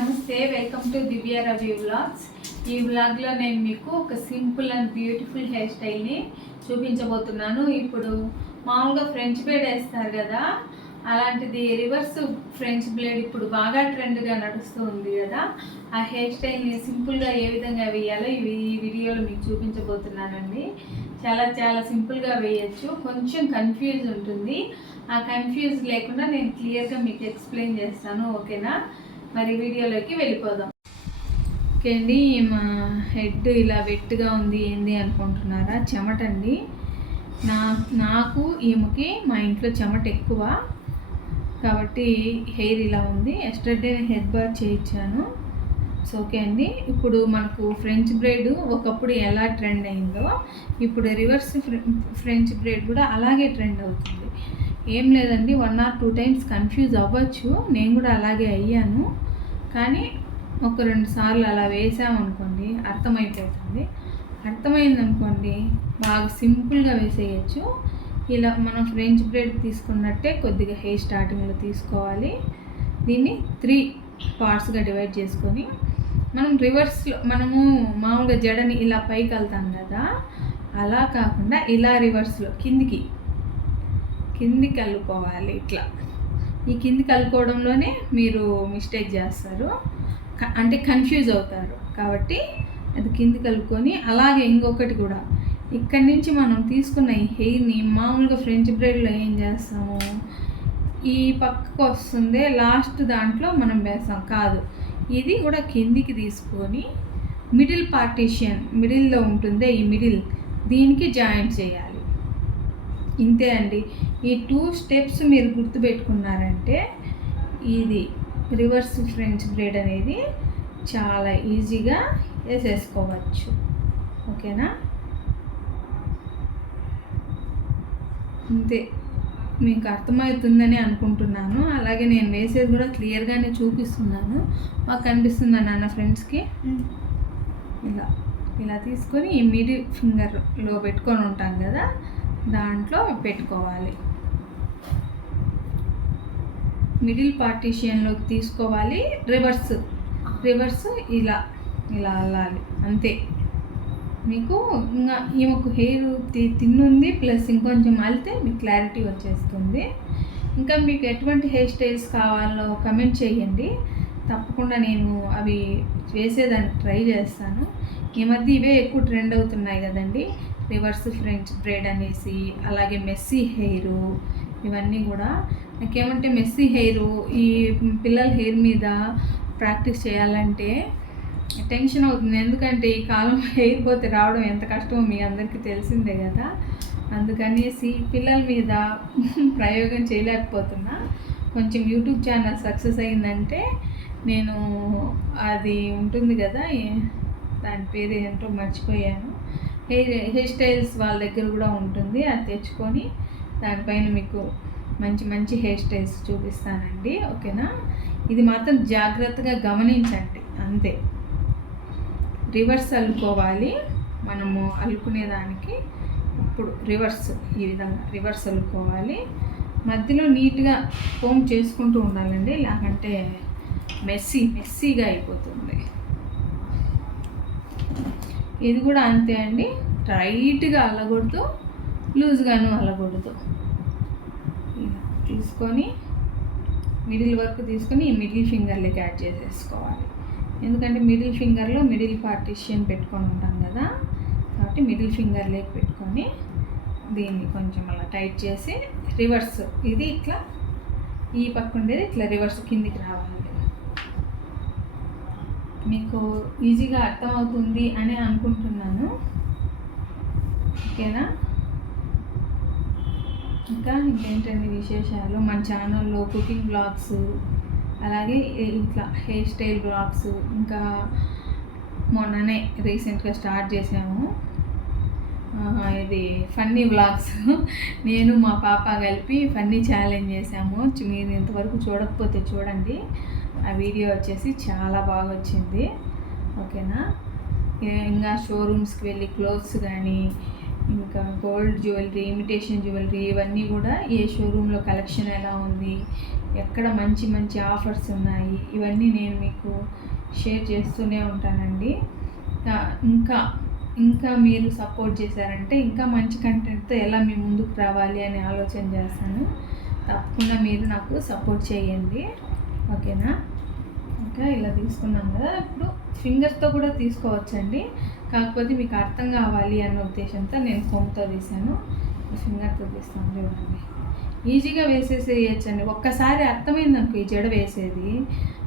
నమస్తే, welcome to Divya Ravi vlogs. ఈ వ్లాగ్లో నేను మీకు ఒక సింపుల్ అండ్ బ్యూటిఫుల్ హెయిర్ స్టైల్ని చూపించబోతున్నాను. ఇప్పుడు మామూలుగా ఫ్రెంచ్ బ్లేడ్ వేస్తారు కదా, అలాంటిది రివర్స్ ఫ్రెంచ్ బ్లేడ్ ఇప్పుడు బాగా ట్రెండ్గా నడుస్తూ ఉంది కదా. ఆ హెయిర్ స్టైల్ని సింపుల్గా ఏ విధంగా వేయాలో ఈ వీడియోలో మీకు చూపించబోతున్నానండి. చాలా చాలా సింపుల్గా వేయచ్చు. కొంచెం కన్ఫ్యూజ్ ఉంటుంది. ఆ కన్ఫ్యూజ్ లేకుండా నేను క్లియర్గా మీకు ఎక్స్ప్లెయిన్ చేస్తాను. ఓకేనా? మరి వీడియోలోకి వెళ్ళిపోదాం. ఓకే అండి, మా హెడ్ ఇలా వెట్గా ఉంది ఏంది అనుకుంటున్నారా? చెమట అండి. నాకు ఈమెకి మా ఇంట్లో చెమట ఎక్కువ కాబట్టి హెయిర్ ఇలా ఉంది. ఎస్టర్డే హెడ్ బాత్ చేయించాను. సో ఓకే అండి, ఇప్పుడు మనకు ఫ్రెంచ్ బ్రేడ్ ఒకప్పుడు ఎలా ట్రెండ్ అయిందో ఇప్పుడు రివర్స్ ఫ్రెంచ్ బ్రేడ్ కూడా అలాగే ట్రెండ్ అవుతుంది. ఏం లేదండి, 1 or 2 times కన్ఫ్యూజ్ అవ్వచ్చు. నేను కూడా అలాగే అయ్యాను. కానీ ఒక 2 సార్లు అలా వేసామనుకోండి అర్థమైపోతుంది. అర్థమైందనుకోండి బాగా సింపుల్గా వేసేయచ్చు. ఇలా మనం ఫ్రెంచ్ బ్రేడ్ తీసుకున్నట్టే కొద్దిగా హెయిర్ స్టార్టింగ్లో తీసుకోవాలి. దీన్ని 3 పార్ట్స్గా డివైడ్ చేసుకొని మనం రివర్స్లో, మనము మామూలుగా జడని ఇలా పైకి వెళ్తాం కదా, అలా కాకుండా ఇలా రివర్స్లో కిందికి అల్లుకోవాలి. ఇట్లా ఈ కిందికి అల్లుకోవడంలోనే మీరు మిస్టేక్ చేస్తారు, అంటే కన్ఫ్యూజ్ అవుతారు. కాబట్టి అది కిందికి కలుపుకొని, అలాగే ఇంకొకటి కూడా ఇక్కడి నుంచి మనం తీసుకున్న ఈ హెయిర్ని మామూలుగా ఫ్రెంచ్ బ్రేడ్లో ఏం చేస్తాము, ఈ పక్కకు వస్తుందే లాస్ట్ దాంట్లో మనం వేస్తాం కాదు, ఇది కూడా కిందికి తీసుకొని మిడిల్ పార్టీషన్, మిడిల్లో ఉంటుందే ఈ మిడిల్, దీనికి జాయింట్ చేయాలి. ఇంతే అండి. ఈ 2 steps మీరు గుర్తుపెట్టుకున్నారంటే ఇది రివర్స్ ఫ్రెంచ్ బ్రేడ్ అనేది చాలా ఈజీగా వేసేసుకోవచ్చు. ఓకేనా? అంతే, మీకు అర్థమవుతుందని అనుకుంటున్నాను. అలాగే నేను వేసేది కూడా క్లియర్గానే చూపిస్తున్నాను. మాకు కనిపిస్తుందా నాన్న ఫ్రెండ్స్కి? ఇలా తీసుకొని ఈ మిడిల్ ఫింగర్లో పెట్టుకొని ఉంటాం కదా, దాంట్లో పెట్టుకోవాలి. మిడిల్ పార్టీషన్లోకి తీసుకోవాలి. రివర్స్ ఇలా అల్లాలి. అంతే. మీకు ఇంకా ఈమెకు హెయిర్ తిన్నుంది, ప్లస్ ఇంకొంచెం అల్లితే మీకు క్లారిటీ వచ్చేస్తుంది. ఇంకా మీకు ఎటువంటి హెయిర్ స్టైల్స్ కావాలో కమెంట్ చేయండి. తప్పకుండా నేను అవి వేసేదానికి ట్రై చేస్తాను. ఈ మధ్య ఇవే ఎక్కువ ట్రెండ్ అవుతున్నాయి కదండి, రివర్స్ ఫ్రెంచ్ బ్రేడ్ అనేసి, అలాగే మెస్సీ హెయిరు, ఇవన్నీ కూడా. నాకేమంటే మెస్సీ హెయిరు ఈ పిల్లల హెయిర్ మీద ప్రాక్టీస్ చేయాలంటే టెన్షన్ అవుతుంది. ఎందుకంటే ఈ కాలం హెయిర్ పోతే రావడం ఎంత కష్టమో మీ అందరికీ తెలిసిందే కదా. అందుకనేసి పిల్లల మీద ప్రయోగం చేయలేకపోతున్నా. కొంచెం యూట్యూబ్ ఛానల్ సక్సెస్ అయిందంటే నేను, అది ఉంటుంది కదా, దాని పేరు ఏంటో మర్చిపోయాను, హెయిర్ స్టైల్స్ వాళ్ళ దగ్గర కూడా ఉంటుంది. అది తెచ్చుకొని దానిపైన మీకు మంచి హెయిర్ స్టైల్స్ చూపిస్తానండి. ఓకేనా? ఇది మాత్రం జాగ్రత్తగా గమనించండి. అంతే. రివర్స్ అల్లుకోవాలి మనము అల్లుకునేదానికి. ఇప్పుడు ఈ విధంగా రివర్స్ అల్లుకోవాలి. మధ్యలో నీట్గా కోమ్ చేసుకుంటూ ఉండాలండి, లేకంటే మెస్సీగా అయిపోతుంది. ఇది కూడా అంతే అండి. టైట్గా అల్లకూడదు, లూజ్గాను అల్లకూడదు. ఇలా తీసుకొని మిడిల్ వరకు తీసుకొని ఈ మిడిల్ ఫింగర్లోకి యాడ్ చేసేసుకోవాలి. ఎందుకంటే మిడిల్ ఫింగర్లో మిడిల్ పార్టీషన్ పెట్టుకొని ఉంటాం కదా, కాబట్టి మిడిల్ ఫింగర్లోకి పెట్టుకొని దీన్ని కొంచెం అలా టైట్ చేసి రివర్స్, ఇది ఇట్లా ఈ పక్క ఉండేది ఇట్లా రివర్స్ కిందికి రావాలి. మీకు ఈజీగా అర్థమవుతుంది అని అనుకుంటున్నాను. ఓకేనా? ఇంకేంటండి విశేషాలు? మన ఛానల్లో కుకింగ్ బ్లాగ్స్, అలాగే ఇట్లా హెయిర్ స్టైల్ బ్లాగ్స్, ఇంకా మొన్ననే రీసెంట్గా స్టార్ట్ చేసాము ఇది ఫన్నీ బ్లాగ్స్. నేను మా పాప కలిపి ఫన్నీ ఛాలెంజ్ చేసాము. మీరు ఇంతవరకు చూడకపోతే చూడండి. ఆ వీడియో వచ్చేసి చాలా బాగా వచ్చింది. ఓకేనా? ఇంకా షోరూమ్స్కి వెళ్ళి క్లోత్స్ కానీ ఇంకా గోల్డ్ జ్యువెలరీ, ఇమిటేషన్ జ్యువెలరీ, ఇవన్నీ కూడా ఏ షోరూంలో కలెక్షన్ ఎలా ఉంది, ఎక్కడ మంచి మంచి ఆఫర్స్ ఉన్నాయి, ఇవన్నీ నేను మీకు షేర్ చేస్తూనే ఉంటానండి. ఇంకా ఇంకా మీరు సపోర్ట్ చేశారంటే ఇంకా మంచి కంటెంట్తో ఎలా మీ ముందుకు రావాలి అని ఆలోచన చేస్తాను. తప్పకుండా మీరు నాకు సపోర్ట్ చేయండి, ఓకేనా? ఇంకా ఇలా తీసుకున్నాం కదా, ఇప్పుడు ఫింగర్స్తో కూడా తీసుకోవచ్చండి. కాకపోతే మీకు అర్థం కావాలి అన్న ఉద్దేశంతో నేను కొమ్ముతో తీసాను. ఫింగర్తో తీస్తాను చూడండి. ఈజీగా వేసేసేయచ్చండి. ఒక్కసారి అర్థమైందనుకో ఈ జడ వేసేది,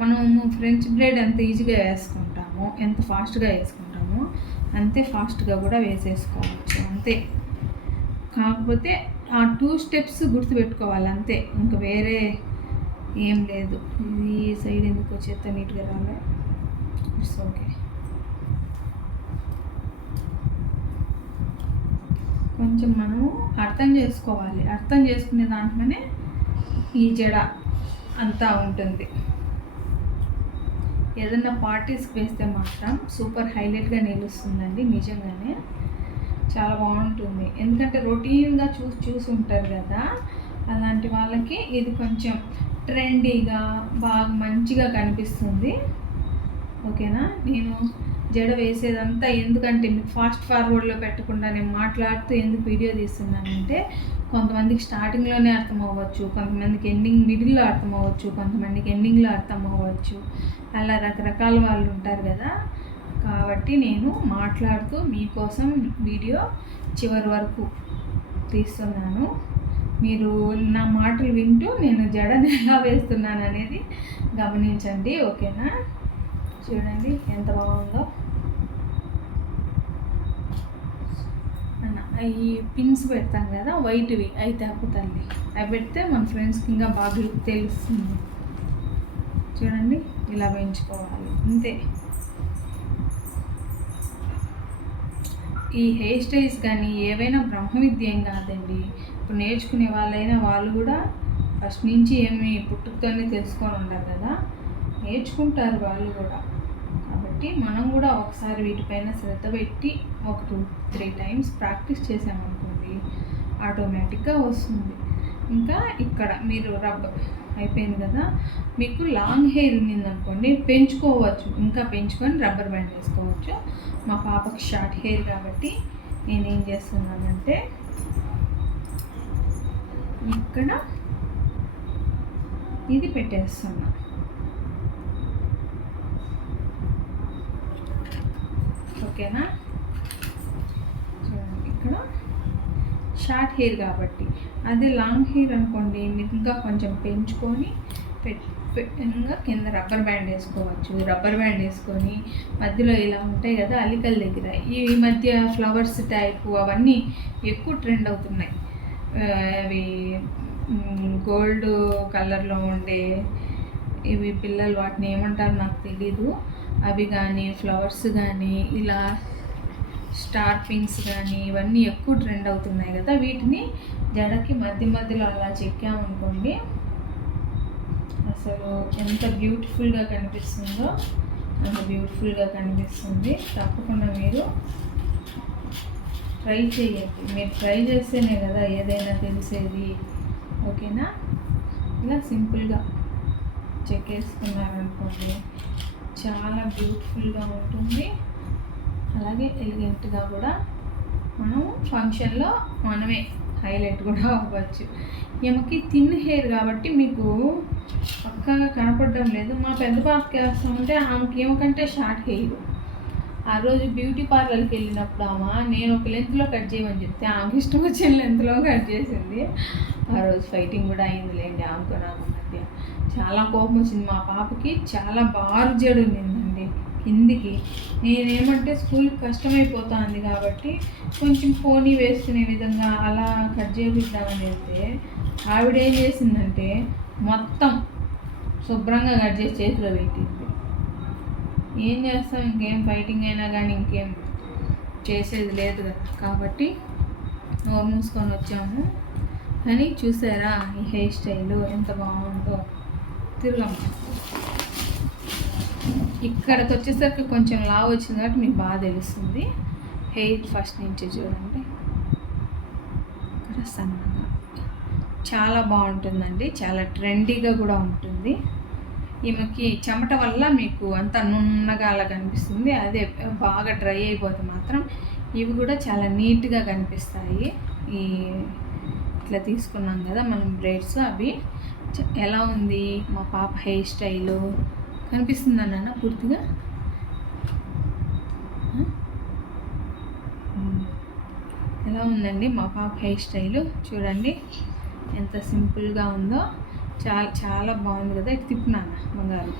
మనము ఫ్రెంచ్ బ్రైడ్ ఎంత ఈజీగా వేసుకుంటామో, ఎంత ఫాస్ట్గా వేసుకుంటామో అంతే ఫాస్ట్గా కూడా వేసేసుకోవచ్చు, అంతే. కాకపోతే ఆ 2 స్టెప్స్ గుర్తుపెట్టుకోవాలి అంతే, ఇంకా వేరే ఏం లేదు. ఇది సైడ్ ఎందుకు వచ్చేస్తా నీట్గా రాలే, ఇట్స్ ఓకే. కొంచెం మనము అర్థం చేసుకోవాలి, అర్థం చేసుకునే దాంట్లోనే ఈ జడ అంతా ఉంటుంది. ఏదన్నా పార్టీస్కి వేస్తే మాత్రం సూపర్ హైలైట్గా నిలుస్తుందండి, నిజంగానే చాలా బాగుంటుంది. ఎందుకంటే రొటీన్గా చూసి ఉంటారు కదా, అలాంటి వాళ్ళకి ఇది కొంచెం ట్రెండీగా బాగా మంచిగా కనిపిస్తుంది, ఓకేనా? నేను జడ వేసేదంతా ఎందుకంటే మీకు ఫాస్ట్ ఫార్వర్డ్లో పెట్టకుండా నేను మాట్లాడుతూ ఎందుకు వీడియో తీస్తున్నానంటే, కొంతమందికి స్టార్టింగ్లోనే అర్థం అవ్వచ్చు, కొంతమందికి మిడిల్లో అర్థం అవ్వచ్చు, కొంతమందికి ఎండింగ్లో అర్థం అవ్వచ్చు, అలా రకరకాల వాళ్ళు ఉంటారు కదా. కాబట్టి నేను మాట్లాడుతూ మీకోసం వీడియో చివరి వరకు తీస్తున్నాను. మీరు నా మాటలు వింటూ నేను జడని ఎలా వేస్తున్నాను అనేది గమనించండి, ఓకేనా? చూడండి ఎంత బాగుందో. ఈ పిన్స్ పెడతాం కదా వైట్వి, అవి తప్పుతాయి. అవి పెడితే మన ఫ్రెండ్స్కి ఇంకా బాగా తెలుస్తుంది. చూడండి ఇలా వేయించుకోవాలి, అంతే. ఈ హెయిర్ స్టైల్స్ కానీ ఏవైనా బ్రహ్మ విద్య ఏం కాదండి. ఇప్పుడు నేర్చుకునే వాళ్ళైనా వాళ్ళు కూడా ఫస్ట్ నుంచి ఏమి పుట్టుకతోనే తెలుసుకొని ఉండరు కదా, నేర్చుకుంటారు వాళ్ళు కూడా. కాబట్టి మనం కూడా ఒకసారి వీటిపైన శ్రద్ధ పెట్టి ఒక 2-3 టైమ్స్ ప్రాక్టీస్ చేసామనుకోండి, ఆటోమేటిక్గా వస్తుంది. ఇంకా ఇక్కడ మీరు రబ్బర్ అయిపోయింది కదా, మీకు లాంగ్ హెయిర్ ఉన్నిందనుకోండి పెంచుకోవచ్చు, ఇంకా పెంచుకొని రబ్బర్ బ్యాండ్ వేసుకోవచ్చు. మా పాపకి షార్ట్ హెయిర్ కాబట్టి నేనేం చేస్తున్నానంటే ఇక్కడ ఇది పెట్టేస్తున్నా, ఓకేనా? చూడండి ఇక్కడ షార్ట్ హెయిర్ కాబట్టి, అదే లాంగ్ హెయిర్ అనుకోండి మీకు ఇంకా కొంచెం పెంచుకొని ఇంకా కింద రబ్బర్ బ్యాండ్ వేసుకోవచ్చు. రబ్బర్ బ్యాండ్ వేసుకొని మధ్యలో ఇలా ఉంటాయి కదా అల్లికల దగ్గర, ఈ మధ్య ఫ్లవర్స్ టైపు అవన్నీ ఎక్కువ ట్రెండ్ అవుతున్నాయి. అవి గోల్డ్ కలర్లో ఉండే ఇవి పిల్లలు వాటిని ఏమంటారు నాకు తెలీదు, అవి కానీ ఫ్లవర్స్ కానీ ఇలా స్టార్ పింక్స్ కానీ ఇవన్నీ ఎక్కువ ట్రెండ్ అవుతున్నాయి కదా, వీటిని జడకి మధ్యలో అలా చెక్కామనుకోండి అసలు ఎంత బ్యూటిఫుల్గా కనిపిస్తుందో అంత బ్యూటిఫుల్గా కనిపిస్తుంది. తప్పకుండా మీరు ట్రై చేయండి, మీరు ట్రై చేస్తేనే కదా ఏదైనా తెలిసేది, ఓకేనా? ఇలా సింపుల్గా చెక్కేసుకున్నారనుకోండి చాలా బ్యూటిఫుల్గా ఉంటుంది, అలాగే ఎలిగెంట్గా కూడా మనం ఫంక్షన్లో మనమే హైలైట్ కూడా అవ్వచ్చు. ఈమెకి థిన్ హెయిర్ కాబట్టి మీకు పక్కాగా కనపడడం లేదు. మా పెద్ద పాపకి వేస్తామంటే ఆమెకి ఏమకంటే షార్ట్ హెయిర్. ఆ రోజు బ్యూటీ పార్లర్కి వెళ్ళినప్పుడు నేను ఒక లెంత్లో కట్ చేయమని చెప్తే ఆమెకి ఇష్టం వచ్చిన లెంత్లో కట్ చేసింది. ఆ రోజు ఫైటింగ్ కూడా అయిందిలేండి ఆమెకు నాకు మధ్య. చాలా కోపం వచ్చింది. మా పాపకి చాలా బారు జడ ఉండిందండి కిందికి. నేనేమంటే స్కూల్కి కష్టమైపోతుంది కాబట్టి కొంచెం పోనీ వేసుకునే విధంగా అలా కట్ చేపిద్దామని వెళ్తే ఆవిడ ఏం చేసిందంటే మొత్తం శుభ్రంగా కట్ చేసి చేతిలో పెట్టింది. ఏం చేస్తాం, ఇంకేం ఫైటింగ్ అయినా కానీ ఇంకేం చేసేది లేదు కదా, కాబట్టి నోరు మూసుకొని వచ్చాము. కానీ చూసారా ఈ హెయిర్ స్టైలు ఎంత బాగుందో. తిరగమ్మ. ఇక్కడికి వచ్చేసరికి కొంచెం లావు వచ్చింది కాబట్టి మీకు బాగా తెలుస్తుంది. హెయిర్ ఫస్ట్ నుంచి చూడండి సన్నగా. చాలా బాగుంటుందండి, చాలా ట్రెండీగా కూడా ఉంటుంది. ఈమెకి చెమట వల్ల మీకు అంత నున్నగా అలా కనిపిస్తుంది, అదే బాగా డ్రై అయిపోతే మాత్రం ఇవి కూడా చాలా నీట్గా కనిపిస్తాయి. ఈ ఇట్లా తీసుకున్నాం కదా మనం బ్రైడ్స్, అవి ఎలా ఉంది మా పాప హెయిర్ స్టైలు కనిపిస్తుందా నాన్న పూర్తిగా? ఎలా ఉందండి మా పాప హెయిర్ స్టైలు? చూడండి ఎంత సింపుల్గా ఉందో, చాలా చాలా బాగుంది కదా. ఇటు తిప్పినాను బంగారు.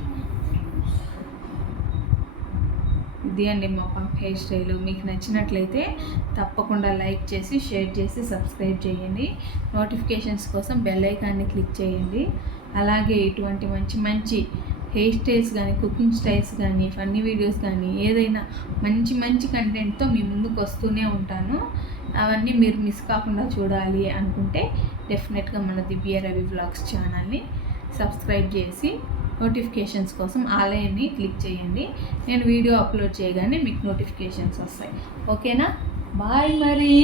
ఇది అండి మా పాప హెయిర్ స్టైలు. మీకు నచ్చినట్లయితే తప్పకుండా లైక్ చేసి, షేర్ చేసి, సబ్స్క్రైబ్ చేయండి. నోటిఫికేషన్స్ కోసం బెల్ ఐకాన్ని క్లిక్ చేయండి. అలాగే ఇటువంటి మంచి మంచి హెయిర్ స్టైల్స్ కానీ, కుకింగ్ స్టైల్స్ కానీ, ఫన్నీ వీడియోస్ కానీ, ఏదైనా మంచి మంచి కంటెంట్తో మీ ముందుకు వస్తూనే ఉంటాను. అవన్నీ మీరు మిస్ కాకుండా చూడాలి అనుకుంటే డెఫినెట్గా మన దివ్య రవి వ్లాగ్స్ ఛానల్ని సబ్స్క్రైబ్ చేసి నోటిఫికేషన్స్ కోసం ఆలయాన్ని క్లిక్ చేయండి. నేను వీడియో అప్లోడ్ చేయగానే మీకు నోటిఫికేషన్స్ వస్తాయి. ఓకేనా? బాయ్ మరి.